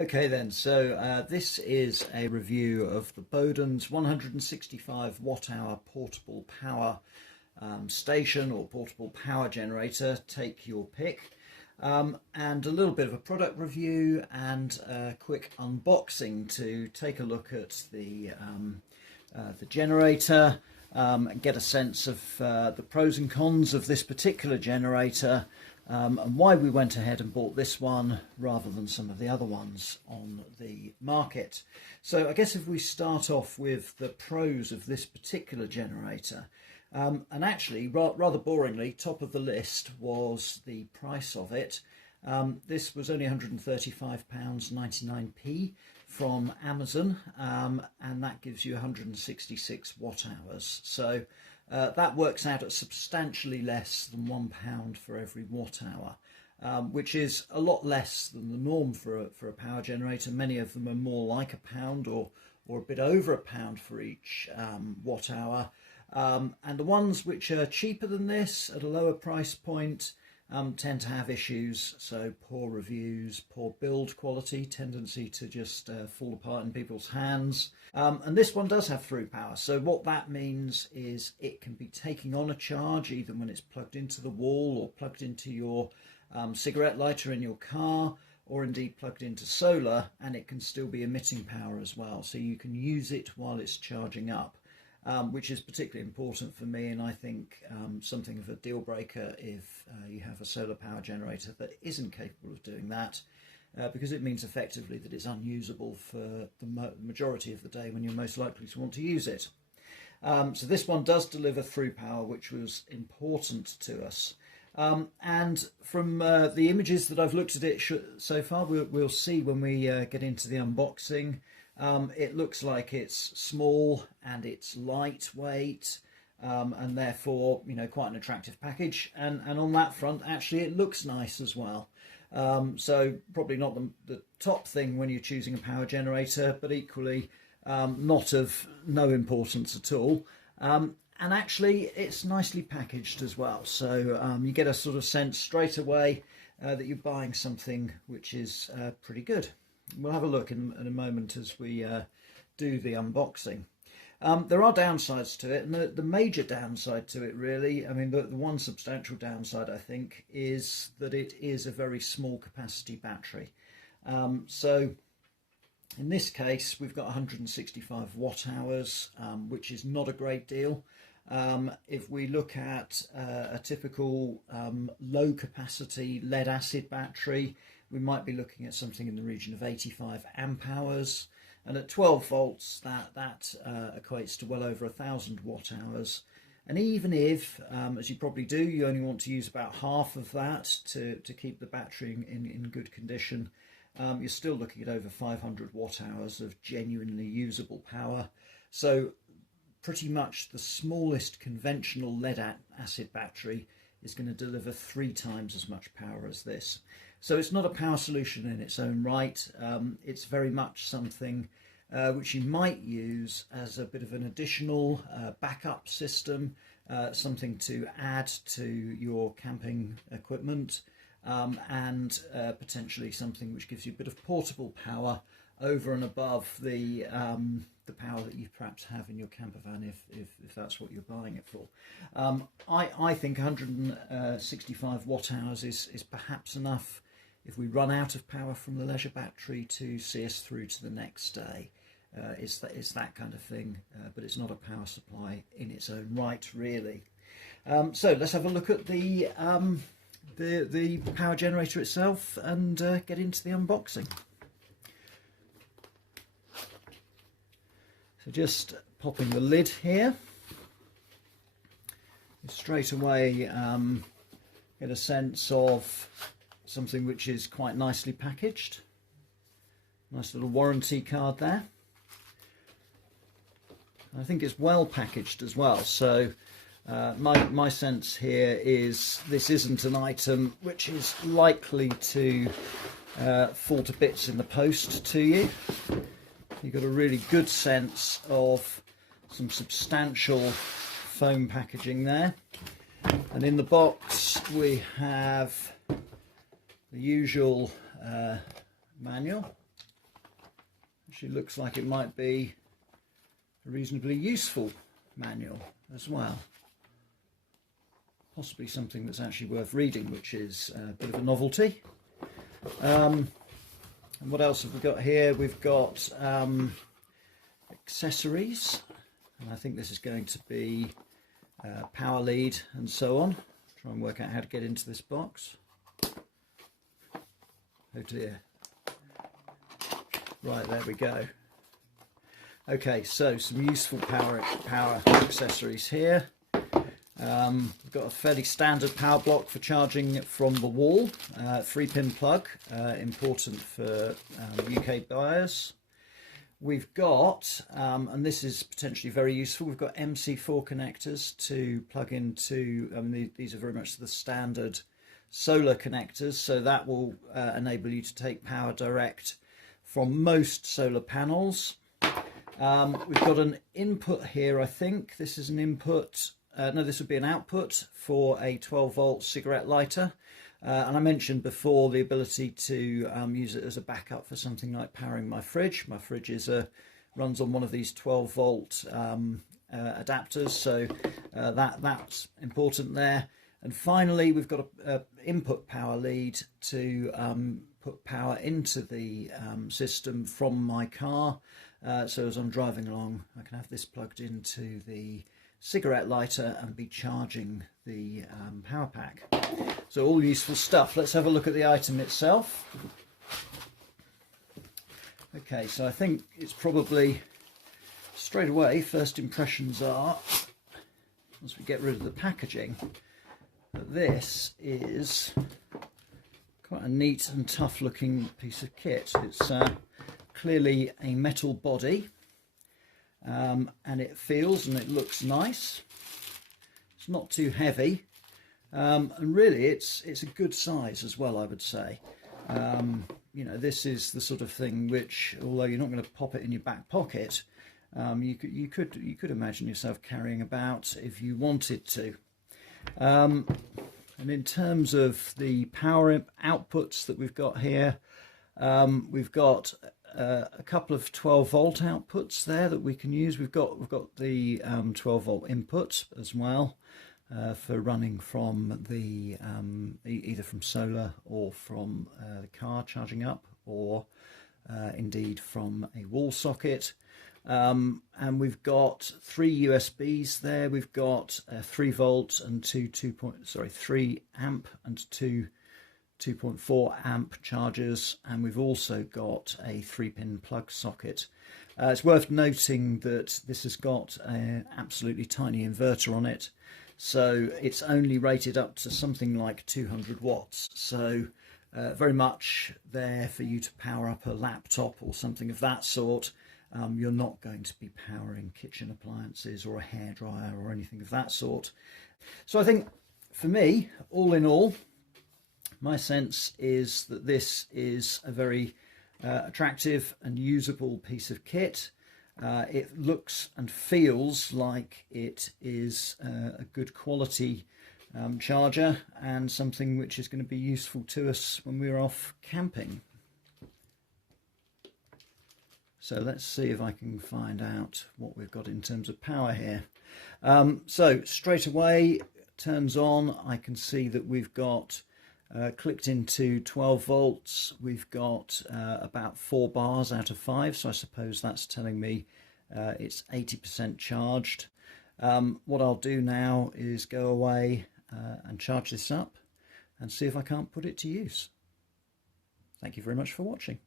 Okay then, so this is a review of the Beaudens 165 watt hour portable power station or portable power generator, take your pick, and a little bit of a product review and a quick unboxing to take a look at the generator, get a sense of the pros and cons of this particular generator, and why we went ahead and bought this one rather than some of the other ones on the market. So I guess if we start off with the pros of this particular generator, and actually rather boringly, top of the list was the price of it. This was only £135.99 from Amazon, and that gives you 166 watt hours. So that works out at substantially less than £1 for every watt hour, which is a lot less than the norm for a power generator. Many of them are more like £1 or a bit over £1 for each watt hour. And the ones which are cheaper than this at a lower price point tend to have issues, so poor reviews, poor build quality, tendency to just fall apart in people's hands. And this one does have through power, so what that means is it can be taking on a charge either when it's plugged into the wall or plugged into your cigarette lighter in your car, or indeed plugged into solar, and it can still be emitting power as well, so you can use it while it's charging up. Which is particularly important for me, and I think something of a deal breaker if you have a solar power generator that isn't capable of doing that, because it means effectively that it's unusable for the majority of the day when you're most likely to want to use it. So this one does deliver through power, which was important to us. And from the images that I've looked at it so far, we'll see when we get into the unboxing. It looks like it's small and it's lightweight, and therefore, you know, quite an attractive package. And on that front, actually, it looks nice as well. So probably not the top thing when you're choosing a power generator, but equally not of no importance at all. And actually, it's nicely packaged as well. So you get a sort of sense straight away that you're buying something which is pretty good. We'll have a look in a moment as we do the unboxing. There are downsides to it, and the major downside to it really, I mean the one substantial downside I think is that it is a very small capacity battery. So in this case we've got 165 watt hours, which is not a great deal. If we look at a typical low capacity lead acid battery, we might be looking at something in the region of 85 amp hours, and at 12 volts that equates to well over 1,000 watt hours. And even if, as you probably do, you only want to use about half of that to keep the battery in good condition, you're still looking at over 500 watt hours of genuinely usable power. So pretty much the smallest conventional lead acid battery is going to deliver 3 times as much power as this. So it's not a power solution in its own right. It's very much something which you might use as a bit of an additional backup system, something to add to your camping equipment, and potentially something which gives you a bit of portable power over and above the power that you perhaps have in your campervan, if that's what you're buying it for. I think 165 watt hours is perhaps enough if we run out of power from the leisure battery to see us through to the next day. It's that kind of thing, but it's not a power supply in its own right, really. So let's have a look at the power generator itself and get into the unboxing. So just popping the lid here, straight away get a sense of something which is quite nicely packaged. Nice little warranty card there. I think it's well packaged as well, so my sense here is this isn't an item which is likely to fall to bits in the post to you. You've got a really good sense of some substantial foam packaging there, and in the box we have the usual manual, Actually looks like it might be a reasonably useful manual as well. Possibly something that's actually worth reading, which is a bit of a novelty. And what else have we got here? We've got accessories, and I think this is going to be power lead and so on. Try and work out how to get into this box. Oh dear. Right, there we go. Okay, so some useful power accessories here. We've got a fairly standard power block for charging from the wall, 3-pin plug, important for UK buyers. We've got, and this is potentially very useful, we've got MC4 connectors to plug into, these are very much the standard solar connectors, so that will enable you to take power direct from most solar panels. We've got an input here, I think. This is an input, no, this would be an output for a 12-volt cigarette lighter. And I mentioned before the ability to use it as a backup for something like powering my fridge. My fridge runs on one of these 12-volt adapters, so that's important there. And finally, we've got an input power lead to put power into the system from my car. So as I'm driving along, I can have this plugged into the cigarette lighter and be charging the power pack. So all useful stuff. Let's have a look at the item itself. Okay, so I think it's probably straight away, first impressions are, once we get rid of the packaging, that this is quite a neat and tough looking piece of kit. It's clearly a metal body, and it feels and it looks nice. It's not too heavy, and really it's a good size as well, I would say. You know, this is the sort of thing which, although you're not going to pop it in your back pocket, you could imagine yourself carrying about if you wanted to. And in terms of the power outputs that we've got here, we've got a couple of 12-volt outputs there that we can use. We've got the 12-volt input as well for running from the either from solar or from the car charging up, or indeed from a wall socket. And we've got 3 USBs there. We've got 3 volt and 3 amp and 2.4 amp chargers, and we've also got a 3-pin plug socket. It's worth noting that this has got an absolutely tiny inverter on it, so it's only rated up to something like 200 watts. So very much there for you to power up a laptop or something of that sort. You're not going to be powering kitchen appliances or a hairdryer or anything of that sort. So I think for me, all in all, my sense is that this is a very attractive and usable piece of kit. It looks and feels like it is a good quality charger, and something which is going to be useful to us when we're off camping. So let's see if I can find out what we've got in terms of power here. So straight away, turns on. I can see that we've got clicked into 12 volts. We've got about 4 bars out of 5, so I suppose that's telling me it's 80% charged. What I'll do now is go away and charge this up and see if I can't put it to use. Thank you very much for watching.